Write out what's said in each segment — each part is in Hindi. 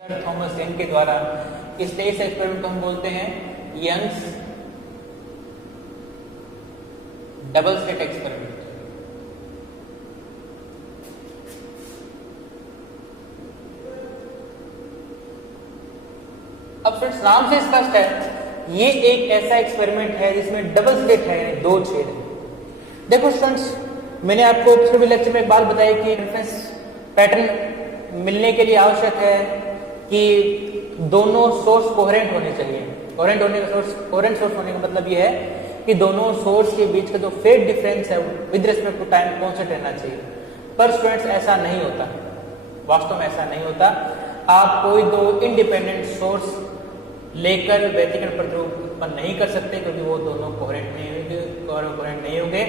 सर थॉमस यंग के द्वारा, इसलिए इस एक्सपेरिमेंट को हम बोलते हैं यंग्स डबल स्लिट एक्सपेरिमेंट। अब फ्रेंड्स नाम से स्पष्ट है, ये एक ऐसा एक्सपेरिमेंट है जिसमें डबल स्लिट है, दो छेद है। देखो फ्रेंड्स, मैंने आपको पिछले लेक्चर में एक बात बताई कि रेफरेंस पैटर्न मिलने के लिए आवश्यक है कि दोनों सोर्स कोहेरेंट होने चाहिए। कोहेरेंट सोर्स होने का मतलब यह है कि दोनों सोर्स के बीच का जो फेज डिफरेंस है with respect to time constant रहना चाहिए। पर स्टूडेंट्स ऐसा नहीं होता, वास्तव में ऐसा नहीं होता। आप कोई दो इंडिपेंडेंट सोर्स लेकर व्यतिकरण प्रतिरूप उत्पन्न नहीं कर सकते, क्योंकि वो दोनों कोहेरेंट नहीं होंगे।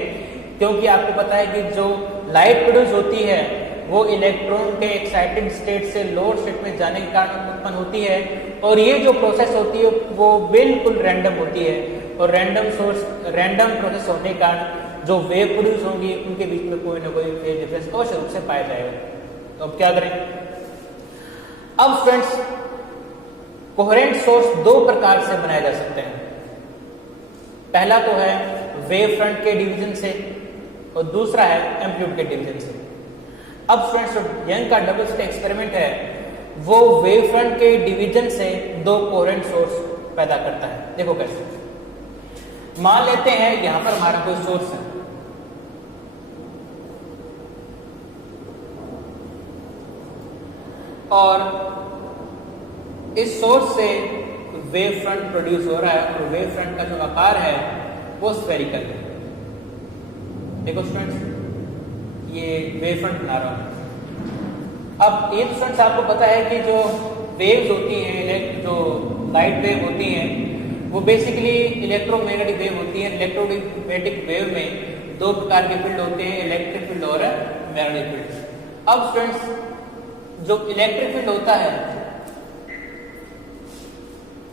क्योंकि आपको पता है कि जो लाइट प्रोड्यूस होती है वो इलेक्ट्रॉन के एक्साइटेड स्टेट से लोअर स्टेट में जाने के कारण उत्पन्न होती है, और ये जो प्रोसेस होती है वो बिल्कुल रैंडम होती है, और रैंडम प्रोसेस होने के कारण जो वेव प्रोड्यूस होंगी उनके बीच में कोई ना कोई फेज डिफरेंस अवश्य रूप से पाया जाएगा। तो अब क्या करें? अब फ्रेंड्स, कोहेरेंट सोर्स दो प्रकार से बनाए जा सकते हैं। पहला तो है वेव फ्रंट के डिवीजन से, और दूसरा है एम्पलीट्यूड के डिवीजन से। अब फ्रेंड्स, यंग का डबल स्लिट एक्सपेरिमेंट है वो वेव फ्रंट के डिवीजन से दो कोहेरेंट सोर्स पैदा करता है। देखो कैसे, मान लेते हैं यहां पर हमारा कोई सोर्स है, और इस सोर्स से वेव फ्रंट प्रोड्यूस हो रहा है, और वेव फ्रंट का जो आकार है वो स्फेरिकल है। देखो स्टूडेंट्स, ये वेव फ्रंट बना रहा हूं। अब ये स्टूडेंट्स आपको पता है कि जो वेव्स होती हैं, जो लाइट वेव होती हैं, वो बेसिकली इलेक्ट्रोमैग्नेटिक वेव होती है। इलेक्ट्रोमैग्नेटिक वेव में दो प्रकार के फील्ड होते हैं, इलेक्ट्रिक फील्ड और मैग्नेटिक फील्ड। अब स्टूडेंट्स, जो इलेक्ट्रिक फील्ड होता है,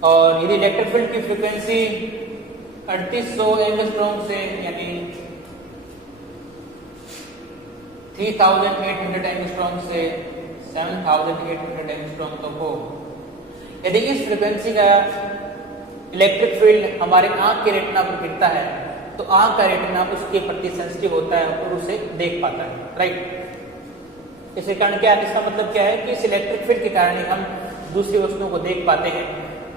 और यदि इलेक्ट्रिक फील्ड की फ्रीक्वेंसी 3800 एंगस्ट्रॉम से यानी 3800 एंगस्ट्रॉम से 7800 एंगस्ट्रॉम तक हो, यदि इस फ्रीक्वेंसी का इलेक्ट्रिक फील्ड हमारे आंख के रेटिना पर गिरता है, तो आंख का रेटिना उसके प्रति सेंसिटिव होता है और उसे देख पाता है, राइट। इसके कारण क्या है? इसका मतलब क्या है कि इस इलेक्ट्रिक फील्ड के कारण ही हम दूसरी वस्तुओं को देख पाते हैं।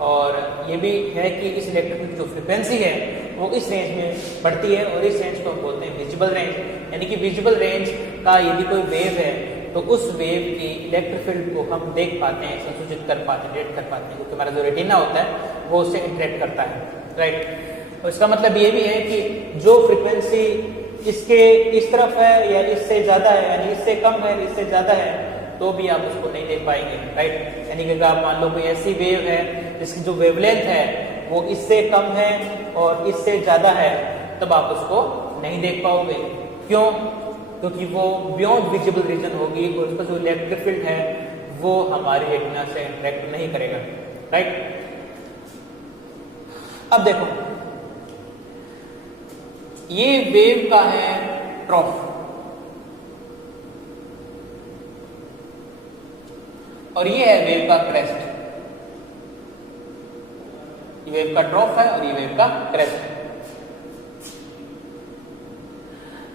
और ये भी है कि इस इलेक्ट्रिक फील्ड की जो फ्रीक्वेंसी है वो इस रेंज में बढ़ती है, और इस रेंज को हम बोलते हैं विजिबल रेंज। यानी कि विजिबल रेंज का यदि कोई वेव है तो उस वेव की इलेक्ट्रिक फील्ड को हम देख पाते हैं, संसूचित कर पाते हैं, डिटेक्ट कर पाते हैं, क्योंकि हमारा जो रेटिना होता है वो उससे इंटरेक्ट करता है, राइट। और इसका मतलब ये भी है कि जो फ्रीक्वेंसी इसके इस तरफ है या इससे ज्यादा है, यानी इससे कम है इससे ज्यादा है, तो भी आप उसको नहीं देख पाएंगे, राइट। यानी कि अगर आप मान लो कोई ऐसी वेव है जिसकी जो वेवलेंथ है वो इससे कम है और इससे ज्यादा है, तब आप उसको नहीं देख पाओगे। क्यों? क्योंकि वो बियॉन्ड विजिबल रीजन होगी, और उसका जो इलेक्ट्रिक फील्ड है वो हमारी रेटिना से इंटरेक्ट नहीं करेगा, राइट। अब देखो, ये वेव का है ट्रॉफ, और ये है वेव का क्रेस्ट। ये वेव का ट्रॉफ है और ये वेव का क्रेस्ट है।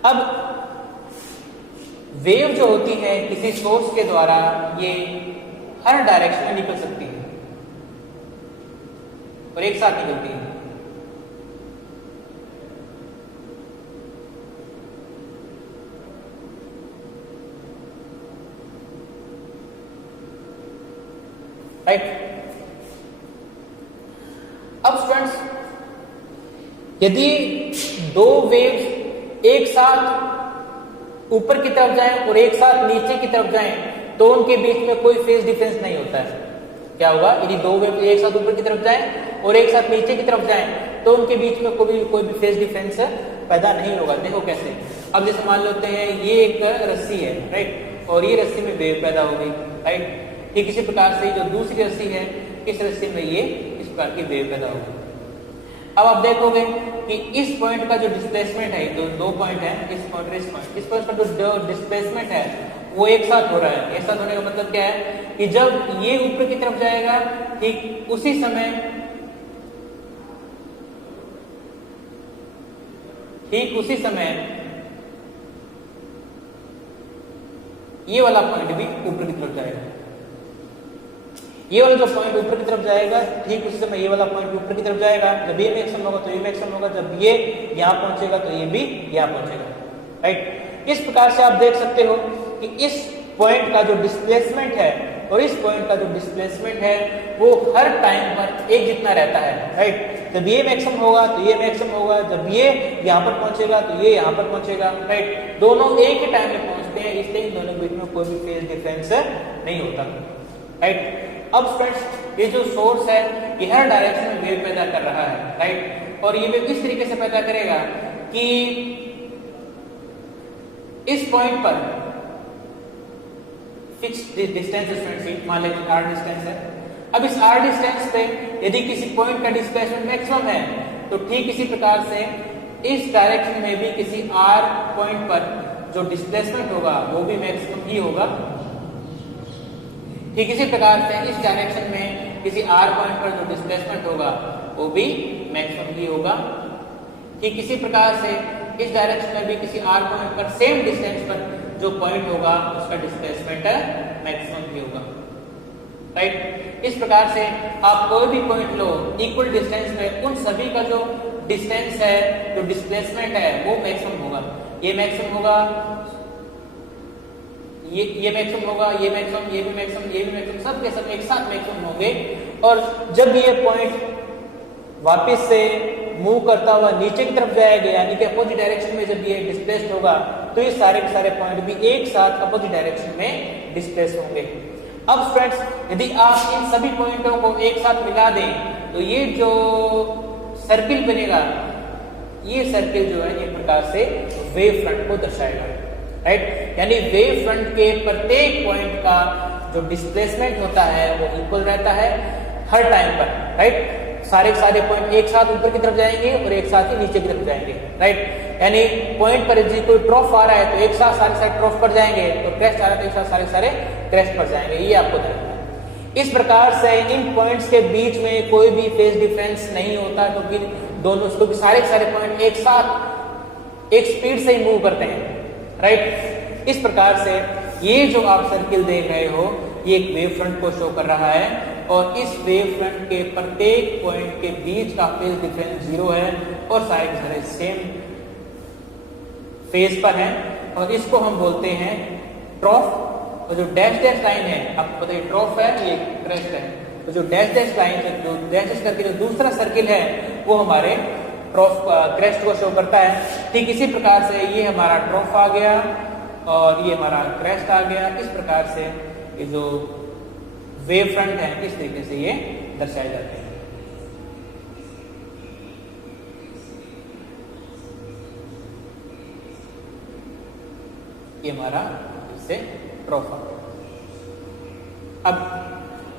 अब वेव जो होती है किसी सोर्स के द्वारा ये हर डायरेक्शन में निकल सकती है और एक साथ निकलती है। राइट। अब स्टूडेंट्स, यदि दो वेव्स एक साथ ऊपर की तरफ जाएं और एक साथ नीचे की तरफ जाएं, तो उनके बीच में कोई फेज डिफरेंस नहीं होता है। क्या होगा? यदि दो वेव एक साथ ऊपर की तरफ जाएं और एक साथ नीचे की तरफ जाएं, तो उनके बीच में कोई भी फेज डिफरेंस पैदा नहीं होगा। देखो कैसे। अब जैसे मान लेते हैं ये एक रस्सी है, राइट, और ये रस्सी में वेव पैदा हो गई, राइट। ये किसी प्रकार से जो दूसरी रस्सी है, इस रस्सी में ये इस प्रकार की वेव पैदा होगी। अब आप देखोगे कि इस पॉइंट का जो डिस्प्लेसमेंट है, दो पॉइंट है, इस पॉइंट और इस पॉइंट का जो डिस्प्लेसमेंट है वो एक साथ हो रहा है। एक साथ होने का मतलब क्या है कि जब ये ऊपर की तरफ जाएगा ठीक उसी समय ये वाला पॉइंट भी ऊपर की तरफ जाएगा। ये वाला जो पॉइंट ऊपर की तरफ जाएगा ठीक उसी समय ये वाला पॉइंट ऊपर की तरफ जाएगा। जब ये मैक्सिमम होगा तो ये मैक्सिमम होगा, जब ये यहां पहुंचेगा तो ये भी यहां पहुंचेगा, राइट। इस प्रकार से आप देख सकते हो कि इस पॉइंट का जो डिस्प्लेसमेंट है और इस पॉइंट का जो डिस्प्लेसमेंट है वो हर टाइम पर एक जितना रहता है, राइट। जब ये मैक्सिमम होगा तो ये मैक्सिमम होगा, जब ये यहां पर पहुंचेगा तो ये यहां पर पहुंचेगा, राइट। दोनों एक ही टाइम में पहुंचते हैं, इसलिए इन दोनों के बीच में कोई भी फेज डिफरेंस नहीं होता, राइट। अब फ्रेंड्स ये जो सोर्स है ये हर डायरेक्शन में वेव पैदा कर रहा है, राइट। और ये वेव किस तरीके से पैदा करेगा कि इस पॉइंट पर फिक्स डिस्टेंस स्टूडेंट्स मान लीजिए r डिस्टेंस है। अब इस r डिस्टेंस पे यदि किसी पॉइंट का डिस्प्लेसमेंट मैक्सिमम है तो ठीक इसी प्रकार से इस डायरेक्शन में भी किसी r पॉइंट पर जो डिस्प्लेसमेंट होगा वो भी मैक्सिमम ही होगा। ठीक इसी प्रकार से इस डायरेक्शन में किसी r पॉइंट पर जो डिस्प्लेसमेंट होगा वो भी मैक्सिमम ही होगा। ठीक इसी प्रकार से इस डायरेक्शन में भी किसी r पॉइंट पर सेम डिस्टेंस पर जो पॉइंट होगा उसका डिस्प्लेसमेंट मैक्सिमम ही होगा, राइट। इस प्रकार से आप कोई भी पॉइंट लो इक्वल डिस्टेंस में, उन सभी का जो डिस्टेंस है जो डिस्प्लेसमेंट है वो मैक्सिमम होगा। ये मैक्सिमम होगा, ये मैक्सिमम होगा, ये मैक्सिमम, ये भी मैक्सिमम, ये भी मैक्सिमम, सब के सब एक साथ मैक्सिमम होंगे। और जब ये पॉइंट वापस से मूव करता हुआ नीचे की तरफ जाएगा यानी कि अपोजिट डायरेक्शन में जब ये डिस्प्लेस्ड होगा तो ये सारे के सारे पॉइंट भी एक साथ अपोजिट डायरेक्शन में डिस्प्लेस होंगे। अब फ्रेंड्स यदि आप इन सभी पॉइंटों को एक साथ मिला दें तो ये जो सर्किल बनेगा, ये सर्किल जो है एक प्रकार से वेव फ्रंट को दर्शाएगा, राइट। यानी वेव फ्रंट के प्रत्येक पॉइंट का जो डिस्प्लेसमेंट होता है वो इक्वल रहता है हर टाइम पर, राइट। सारे पॉइंट एक साथ ऊपर की तरफ जाएंगे और एक साथ ही नीचे की तरफ जाएंगे, राइट। यानी पॉइंट पर यदि कोई ट्रॉफ आ रहा है तो एक साथ सारे ट्रॉफ पर जाएंगे, तो क्रेस्ट आ रहा है तो एक साथ सारे क्रेस्ट पर जाएंगे, ये आपको ध्यान रखना है। इस प्रकार से इन पॉइंट्स के बीच में कोई भी फेज डिफरेंस नहीं होता क्योंकि दोनों क्योंकि सारे पॉइंट एक साथ एक स्पीड से ही मूव करते हैं, राइट। इस प्रकार से ये जो आप सर्किल देख रहे हो ये एक वेव फ्रंट को शो कर रहा है और इस वेव फ्रंट के प्रत्येक पॉइंट के बीच का फेज डिफरेंस 0 है और सारे सेम फेज पर हैं और इसको हम बोलते हैं ट्रॉफ। और जो डैश लाइन है, आपको पता है ट्रॉफ है, ये क्रेस्ट है, तो जो डैश लाइन है, जो डैश करके जो दूसरा सर्किल है वो हमारे ट्रॉफ क्रेस्ट को शो करता है। ठीक इसी प्रकार से ये हमारा ट्रॉफ आ गया और ये हमारा क्रेस्ट आ गया। इस प्रकार से ये जो वेव फ्रंट है इस तरीके से ये दर्शाए जाते हैं। ये हमारा इससे ट्रॉफ आ गया।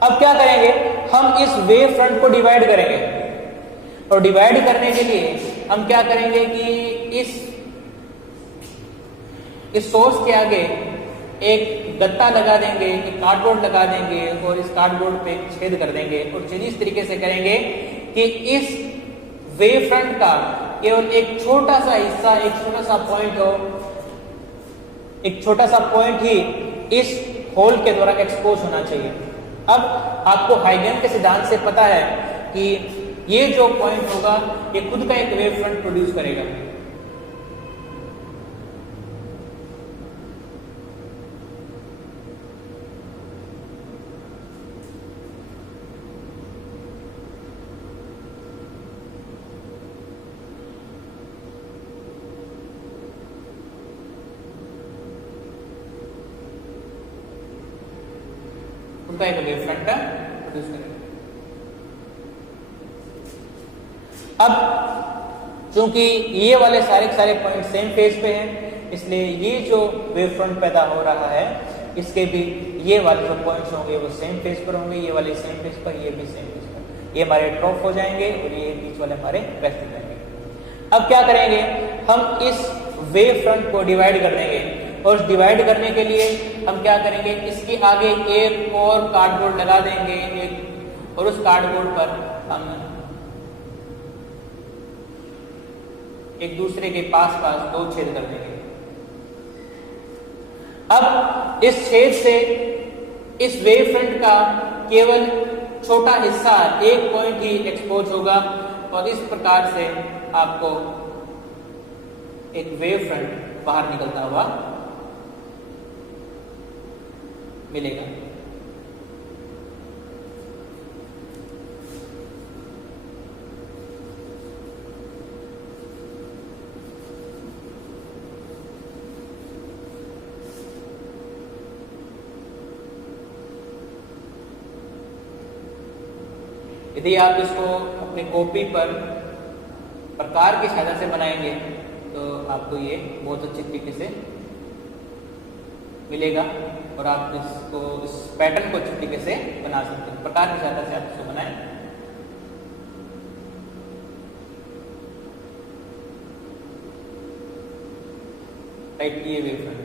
अब क्या करेंगे, हम इस वेव फ्रंट को डिवाइड करेंगे और डिवाइड करने के लिए हम क्या करेंगे कि इस सोर्स के आगे एक गत्ता लगा देंगे, एक कार्डबोर्ड लगा देंगे और इस कार्डबोर्ड पे छेद कर देंगे और छेद इस तरीके से करेंगे कि इस वेव फ्रंट का केवल एक छोटा सा हिस्सा, एक छोटा सा पॉइंट हो, एक छोटा सा पॉइंट ही इस होल के द्वारा एक्सपोज होना चाहिए। अब आपको हाइगन के सिद्धांत से पता है कि ये जो पॉइंट होगा ये खुद का एक वेव फ्रंट प्रोड्यूस करेगा। उनका एक वेव फ्रंट प्रोड्यूस करेगा। अब चूंकि ये वाले सारे पॉइंट सेम फेज पे हैं इसलिए ये जो वेव फ्रंट पैदा हो रहा है इसके भी ये वाले जो पॉइंट्स होंगे वो सेम फेज पर होंगे, ये वाले सेम फेज पर, ये भी सेम फेज पर, ये हमारे ट्रॉफ हो जाएंगे और ये बीच वाले हमारे क्रेस्ट हो जाएंगे। अब क्या करेंगे, हम इस वेव फ्रंट को डिवाइड कर देंगे और डिवाइड करने के लिए हम क्या करेंगे, इसके आगे एक और कार्डबोर्ड लगा देंगे एक, और उस कार्डबोर्ड पर हम एक दूसरे के पास पास दो छेद कर देंगे। अब इस छेद से इस वेव फ्रंट का केवल छोटा हिस्सा एक पॉइंट ही एक्सपोज होगा और इस प्रकार से आपको एक वेव फ्रंट बाहर निकलता हुआ मिलेगा। यदि आप इसको अपनी कॉपी पर प्रकार की सहायता से बनाएंगे तो आपको ये बहुत अच्छी तरीके से मिलेगा और आप इसको इस पैटर्न को अच्छी तरीके से बना सकते हैं। प्रकार की सहायता से आप इसको बनाएं। राइट, ये वेव फ्रंट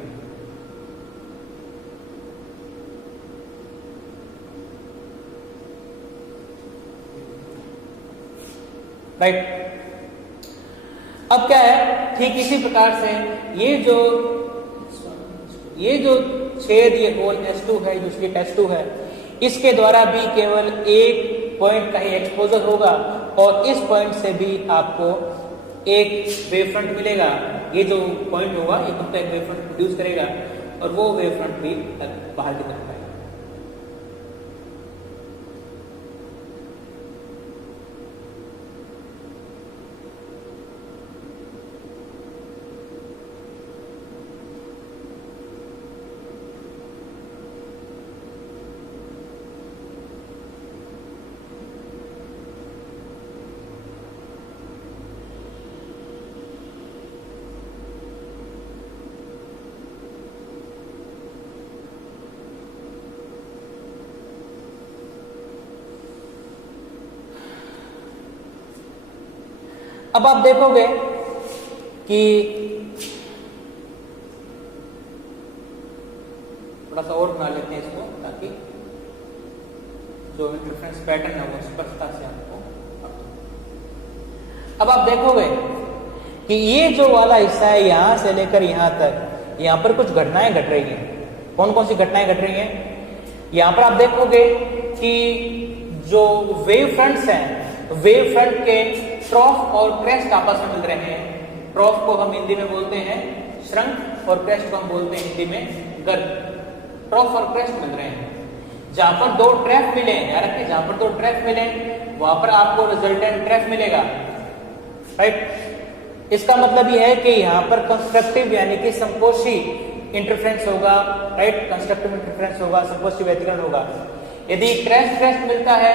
राइट। अब क्या है, ठीक इसी प्रकार से ये जो छेद, ये होल S2 है, जो स्लिट S2 है, इसके द्वारा भी केवल एक पॉइंट का ही एक्सपोजर होगा और इस पॉइंट से भी आपको एक वेव फ्रंट मिलेगा। ये जो पॉइंट होगा ये खुद का एक वेव फ्रंट प्रोड्यूस करेगा और वो वेव फ्रंट भी बाहर की तरफ आएगा। अब आप देखोगे कि थोड़ा सा और बना लेते हैं इसको ताकि जो इंटरफेरेंस पैटर्न है वो स्पष्टता से आपको। अब आप देखोगे कि ये जो वाला हिस्सा है यहां से लेकर यहां तक, यहां पर कुछ घटनाएं घट रही हैं। कौन कौन सी घटनाएं घट रही हैं? यहां पर आप देखोगे कि जो वेव फ्रंट्स हैं, वेव फ्रंट के ट्रॉफ और क्रेस्ट आपस में मिल रहे हैं। ट्रॉफ को हम हिंदी में बोलते हैं श्रंख और क्रेस्ट को हम बोलते हैं हिंदी में गर्भ। ट्रॉफ और क्रेस्ट मिल रहे हैं। जहां पर दो ट्रैफ मिले, याद रखिए, जहां पर दो ट्रैफ मिले वहां पर आपको रिजल्टेंट ट्रैफ मिलेगा। राइट, इसका मतलब यह है कि यहां पर कंस्ट्रक्टिव यानी कि संकोची इंटरफेरेंस होगा। राइट, कंस्ट्रक्टिव इंटरफेरेंस होगा, संकोची व्यतिकरण होगा। यदि क्रेस्ट क्रेस्ट मिलता है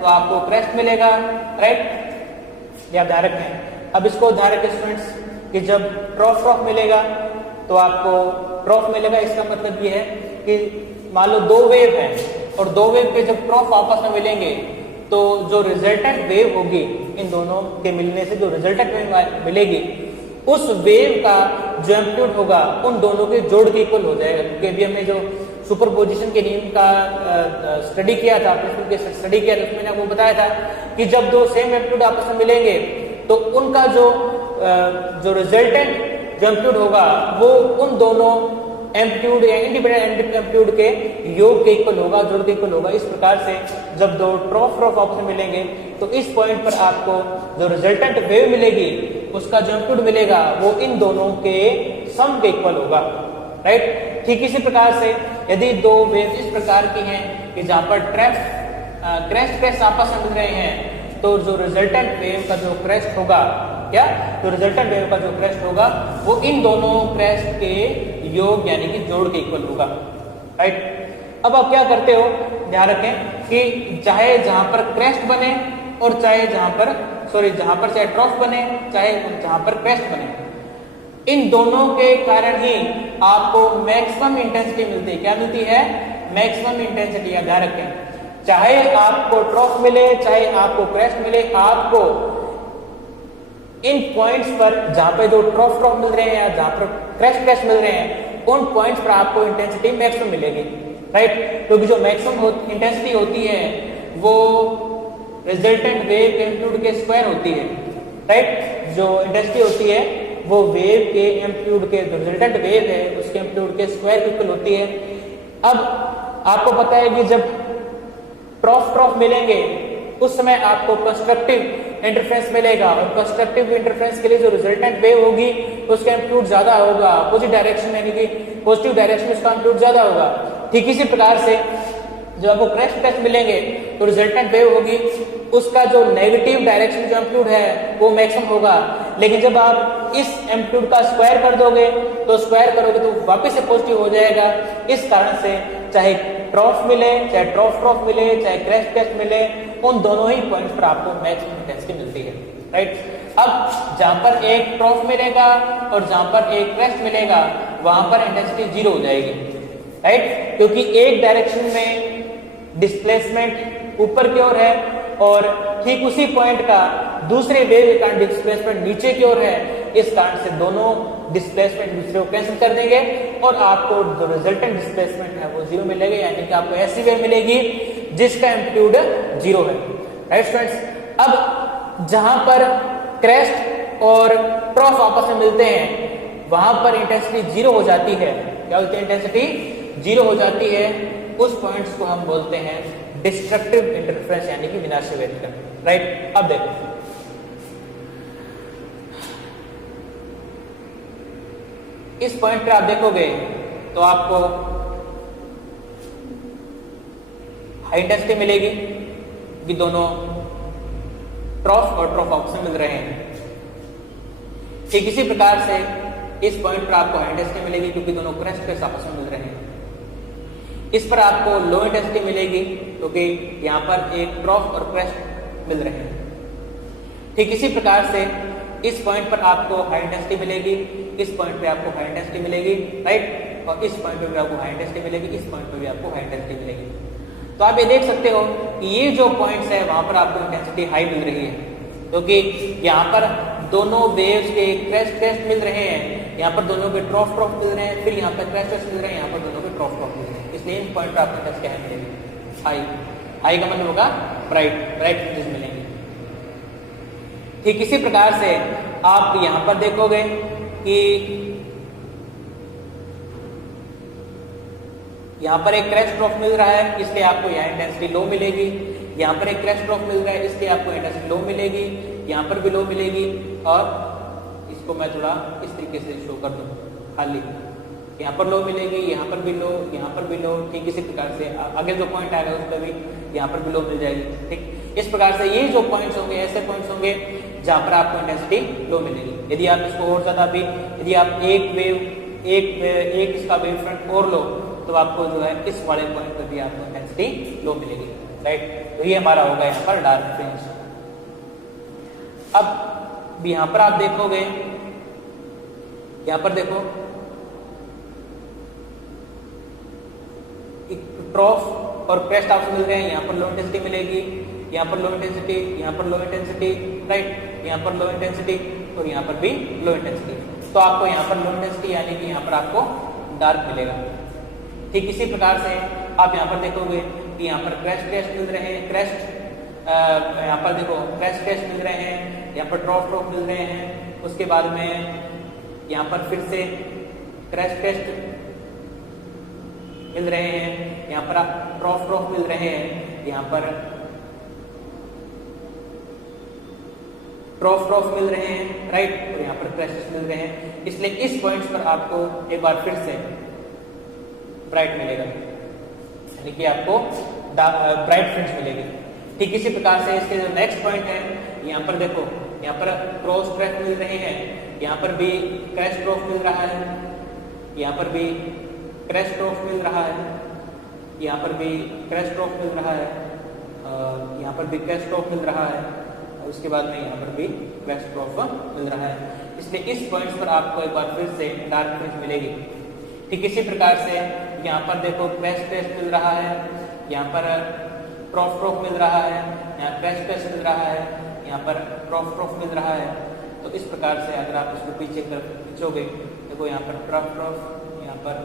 तो आपको क्रेस्ट मिलेगा। राइट, ये आप ध्यान रखें। अब इसको ध्यान रखें स्टूडेंट्स कि जब ट्रॉफ ट्रॉफ मिलेगा तो आपको ट्रॉफ मिलेगा। इसका मतलब ये है कि मान लो दो वेव हैं और दो वेव के जब ट्रॉफ आपस में मिलेंगे तो जो रिजल्टेंट वेव होगी, इन दोनों के मिलने से जो रिजल्टेंट वेव मिलेगी, उस वेव का जो एम्पलीट्यूड होगा उन दोनों के जोड़ के इक्वल हो जाएगा। क्योंकि अभी हमने जो सुपरपोजिशन के नियम का स्टडी किया था, स्टडी किया था, उसमें मैंने आपको बताया था कि जब दो सेम एम्पलीट्यूड आपस में मिलेंगे तो उनका जो रिजल्टेंट जो एम्पलीट्यूड होगा वो उन दोनों एम्पलीट्यूड या इंडिपेंडेंट एम्पलीट्यूड के योग के इक्वल होगा, जोड़ के इक्वल होगा। इस प्रकार से जब दो ट्रॉफ ट्रॉफ आपस में मिलेंगे तो इस पॉइंट पर आपको जो रिजल्टेंट वेव मिलेगी उसका जो एम्पलीट्यूड मिलेगा वो इन दोनों के सम के इक्वल होगा। राइट, ठीक इसी प्रकार से यदि दो वेव इस प्रकार की हैं कि जहां पर क्रेस्ट क्रेस्ट आपस में मिल रहे हैं तो जो रिजल्टेंट वेव का जो क्रेस्ट होगा, क्या तो रिजल्टेंट वेव का जो क्रेस्ट होगा वो इन दोनों क्रेस्ट के योग यानी कि जोड़ के इक्वल होगा। राइट, अब आप क्या करते हो, ध्यान रखें कि चाहे जहां पर क्रेस्ट बने और चाहे जहां पर चाहे ट्रॉफ बने, चाहे जहां पर क्रेस्ट बने, इन दोनों के कारण ही आपको मैक्सिमम इंटेंसिटी मिलती है। क्या मिलती है? Maximum intensity. ध्यान रखें, चाहे आपको ट्रॉफ मिले चाहे आपको क्रेस्ट मिले, आपको इन पॉइंट्स पर जहां पे दो ट्रॉफ ट्रॉफ मिल रहे हैं या जहां पर क्रेस्ट क्रेस्ट मिल रहे हैं उन पॉइंट्स पर आपको इंटेंसिटी मैक्सिमम मिलेगी, राइट। क्योंकि जो मैक्सिमम इंटेंसिटी होती है वो रिजल्टेंट वेव के एम्पलीट्यूड के स्क्वायर होती है, राइट। जो इंटेंसिटी होती है वो वेव के एम्पलीट्यूड के, जो रिजल्टेंट वेव है उसके एम्पलीट्यूड के स्क्वायर के इक्वल होती है। अब आपको पता है कि जब ट्रॉफ मिलेंगे उस समय आपको कंस्ट्रक्टिव इंटरफेरेंस मिलेगा, और कंस्ट्रक्टिव इंटरफेरेंस के लिए जो रिजल्टेंट वेव होगी उसका एम्पलीट्यूड ज्यादा होगा, अपोजिट डायरेक्शन में, यानी कि पॉजिटिव डायरेक्शन में उसका एम्पलीट्यूड ज्यादा होगा। ठीक इसी प्रकार से जब आपको क्रेस्ट टेस्ट मिलेंगे तो रिजल्टेंट वेव होगी, उसका जो नेगेटिव डायरेक्शन जो एम्पलीट्यूड है वो मैक्सिमम होगा। लेकिन जब आप इस एम्पलीट्यूड का स्क्वायर कर दोगे तो स्क्वायर करोगे तो वापस से पॉजिटिव हो जाएगा। इस कारण से चाहे ट्रॉफ मिले, चाहे ट्रॉफ मिले, चाहे क्रेस्ट टेस्ट मिले, उन दोनों ही पॉइंट्स पर आपको मैक्सिमम इंटेंसिटी मिलती है, राइट। अब जहां पर एक ट्रॉफ मिलेगा और जहां पर एक क्रेस्ट मिलेगा वहां पर इंटेंसिटी 0 हो जाएगी, राइट। क्योंकि एक डायरेक्शन में डिस्प्लेसमेंट ऊपर की ओर है और ठीक उसी पॉइंट का दूसरे वेव के कारण डिस्प्लेसमेंट नीचे की ओर है। इस कारण से दोनों डिस्प्लेसमेंट दूसरे को कैंसिल कर देंगे और आपको जो रिजल्टेंट डिस्प्लेसमेंट है वो 0 मिलेगा, यानी कि आपको ऐसी वेव मिलेगी जिसका एम्पलीट्यूड 0 है, राइट स्टूडेंट्स। अब जहां पर क्रेस्ट और ट्रॉफ आपस में मिलते हैं वहां पर इंटेंसिटी 0 हो जाती है। क्या होती है? इंटेंसिटी 0 हो जाती है। उस पॉइंट्स को हम बोलते हैं डिस्ट्रक्टिव इंटरफेरेंस, यानी कि विनाशी व्यतिकरण, राइट। अब देखो इस पॉइंट पे आप देखोगे तो आपको हाई इंटेंसिटी मिलेगी कि दोनों ट्रॉफ और ट्रॉफ आपस में मिल रहे हैं। ठीक इसी प्रकार से इस पॉइंट पर आपको हाई इंटेंसिटी मिलेगी क्योंकि दोनों क्रेस्ट के आपस में मिल रहे हैं। इस पर आपको लो इंटेंसिटी मिलेगी क्योंकि यहाँ पर एक ट्रॉफ और क्रेस्ट मिल रहे हैं। ठीक इसी प्रकार से इस पॉइंट पर आपको हाई इंटेंसिटी मिलेगी, इस पॉइंट पे आपको हाई इंटेंसिटी मिलेगी, राइट। और इस पॉइंट पे भी आपको हाई इंटेंसिटी मिलेगी, इस पॉइंट पे भी आपको हाई इंटेंसिटी मिलेगी। तो आप ये देख सकते हो कि ये जो पॉइंट्स है वहां पर आपको इंटेंसिटी हाई मिल रही है क्योंकि यहाँ पर दोनों वेव्स के क्रेस्ट मिल रहे हैं, यहाँ पर दोनों के ट्रॉफ मिल रहे हैं, फिर यहाँ पर क्रेस्ट मिल रहे हैं, यहाँ पर दोनों के ट्रॉफ मिल रहे हैं। इसलिए इन पॉइंट पर आपको इंटेंसिटी हाई मिलेगी। हाई का मतलब होगा ब्राइट फ्रिंजेस मिलेंगे। ठीक इसी प्रकार से आप यहां पर देखोगे कि यहां पर एक क्रेस्ट ट्रॉफ मिल रहा है, इसलिए आपको यहां इंटेंसिटी लो मिलेगी। यहां पर एक क्रेस्ट ट्रॉफ मिल रहा है, इसलिए आपको इंटेंसिटी लो मिलेगी, यहां पर भी लो मिलेगी। और इसको मैं थोड़ा इस तरीके से शो कर दूं, खाली यहाँ पर लो मिलेगी, यहाँ पर भी लो, यहाँ पर भी लो। ठीक इसी प्रकार से आगे जो पॉइंट आएगा उस पर भी यहाँ पर भी लो मिल जाएगी। ठीक इस प्रकार से ये जो पॉइंट्स होंगे ऐसे पॉइंट्स होंगे जहां पर आपको इंटेंसिटी लो मिलेगी। यदि आप इसको और ज्यादा भी, यदि आप एक इसका वेव फ्रंट और लो तो आपको जो है इस वाले पॉइंट पर भी आपको इंटेंसिटी लो मिलेगी, राइट। तो ये हमारा होगा यहाँ पर डार्क फ्रिंज। अब यहाँ पर आप देखोगे, यहाँ पर देखो ट्रॉफ और क्रेस्ट आपसे मिल रहे हैं, यहाँ पर लो इंटेंसिटी मिलेगी, यहाँ पर लो इंटेंसिटी, यहाँ पर लो इंटेंसिटी, राइट। यहाँ पर लो इंटेंसिटी और यहाँ पर भी लो इंटेंसिटी। तो आपको यहाँ पर लो इंटेंसिटी यानी कि यहाँ पर आपको डार्क मिलेगा। ठीक इसी प्रकार से आप यहाँ पर देखोगे कि यहाँ पर क्रेस्ट मिल रहे हैं, यहाँ पर देखो क्रेस्ट मिल रहे हैं, यहाँ पर ट्रॉफ मिल रहे हैं। उसके बाद में यहाँ पर फिर से क्रेस्ट मिल रहे हैं, यहाँ पर आप ट्रॉफ मिल रहे हैं, यहाँ पर ट्रॉफ मिल रहे हैं, राइट। और यहाँ पर क्रेस्ट मिल रहे हैं। इसलिए इस पॉइंट्स पर आपको एक बार फिर से ब्राइट मिलेगा, यानी कि आपको ब्राइट फ्रिंज मिलेगी। ठीक इसी प्रकार से इसके जो नेक्स्ट पॉइंट है, यहाँ पर देखो, यहाँ पर क्रॉस क्रेस्ट मिल रहे हैं, यहाँ पर भी क्रेस्ट ट्रॉफ मिल रहा है, यहाँ पर भी क्रेस्ट ट्रॉफ मिल रहा है, यहाँ पर भी क्रेस्ट ट्रॉफ मिल रहा है, यहाँ पर भी क्रेस्ट ट्रॉफ मिल रहा है, और उसके बाद में यहाँ पर भी क्रेस्ट ट्रॉफ मिल रहा है। इसलिए इस पॉइंट्स पर आपको एक बार फिर से डार्क फ्रिंज मिलेगी। ठीक इसी प्रकार से यहाँ पर देखो क्रेस्ट मिल रहा है, यहाँ पर ट्रॉफ मिल रहा है, यहाँ क्रेस्ट मिल रहा है, यहाँ पर ट्रॉफ मिल रहा है। तो इस प्रकार से अगर आप इसको पीछे की तरफ खींचोगे, देखो यहाँ पर ट्रॉफ, यहाँ पर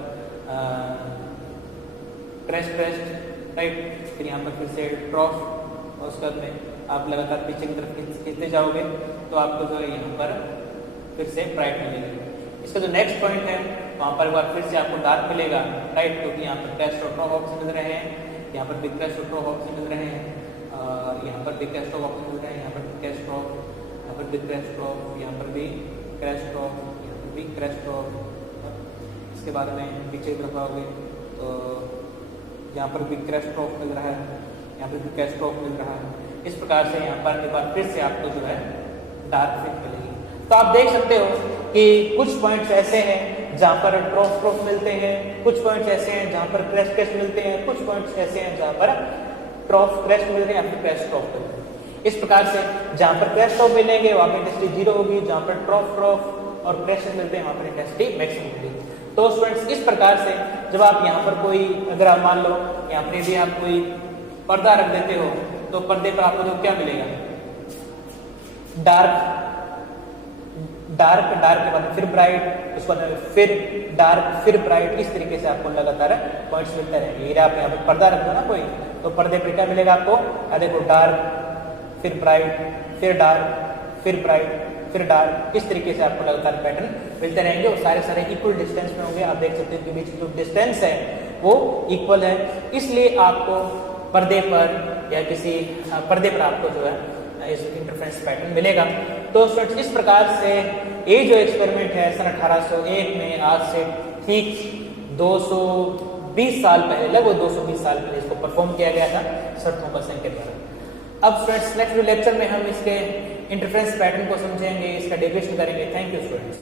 क्रेस्ट राइट, फिर यहाँ पर फिर से ट्रॉफ, और उसके बाद में आप लगातार पीछे की तरफ खींचते जाओगे तो आपको जो है यहाँ पर फिर से ब्राइट मिलेगी। इसका जो नेक्स्ट पॉइंट है वहाँ पर एक बार फिर से आपको डार्क मिलेगा राइट, क्योंकि यहाँ पर क्रेस्ट और ट्रॉफ ऑप्शन मिल रहे हैं, यहाँ पर बिग क्रेस्ट और ट्रॉफ ऑप्शन मिल रहे हैं, यहाँ पर बिग क्रेस्ट ऑप्शन मिल रहे हैं, यहाँ पर क्रेस्ट ट्रॉफ, यहाँ पर बिग क्रेस्ट ट्रॉफ, यहाँ पर भी क्रेस्ट ट्रॉफ, यहाँ पर भी क्रेस्ट ट्रॉफ। इसके बाद में पीछे की तरफ आओगे तो यहाँ पर भी क्रेस्ट ट्रॉफ मिल रहा है, यहाँ पर भी क्रेस्ट ट्रॉफ मिल रहा है। इस प्रकार से यहाँ पर एक बार फिर से आपको जो है डार्क फिट मिलेगी। तो आप देख सकते हो कि कुछ पॉइंट्स ऐसे हैं जहाँ पर ट्रॉफ मिलते हैं, कुछ पॉइंट्स ऐसे हैं जहाँ पर क्रेस्ट मिलते हैं, कुछ पॉइंट्स ऐसे हैं जहाँ पर ट्रॉफ क्रेस्ट मिल रहे हैं या फिर क्रेस्ट ट्रॉफ मिलते हैं। इस प्रकार से जहाँ पर क्रेस्ट ट्रॉफ मिलेंगे वहाँ पर इंटेंसिटी 0 होगी, जहाँ पर ट्रॉफ और क्रेस्ट मिलते हैं वहाँ पर इंटेंसिटी मैक्सिमम होगी। तो स्टूडेंट्स इस प्रकार से जब आप यहाँ पर कोई, अगर आप मान लो यहाँ पर भी आप कोई पर्दा रख देते हो तो पर्दे पर आपको जो क्या मिलेगा, डार्क के बाद फिर ब्राइट, उसके बाद फिर डार्क फिर ब्राइट, इस तरीके से आपको लगातार पॉइंट्स मिलते रहेंगे। ये आप यहाँ पे पर्दा रख दो ना कोई, तो पर्दे पर क्या मिलेगा आपको, देखो डार्क फिर ब्राइट फिर डार्क फिर ब्राइट फिर डार्क, इस तरीके से आपको लगातार पैटर्न मिलते रहेंगे और सारे इक्वल डिस्टेंस में होंगे। आप देख सकते हो कि बीच जो डिस्टेंस है वो इक्वल है, इसलिए आपको पर्दे पर या किसी पर्दे पर आपको जो है इस इंटरफेरेंस पैटर्न मिलेगा। तो स्टूडेंट्स इस प्रकार से ये जो एक्सपेरिमेंट है सन 1801 में, आज से ठीक 220 साल पहले, लगभग 220 साल पहले इसको परफॉर्म किया गया था सर थॉमसन के द्वारा। अब स्टूडेंट्स नेक्स्ट लेक्चर में हम इसके इंटरफेरेंस पैटर्न को समझेंगे, इसका डेरिवेशन करेंगे। Thank you students.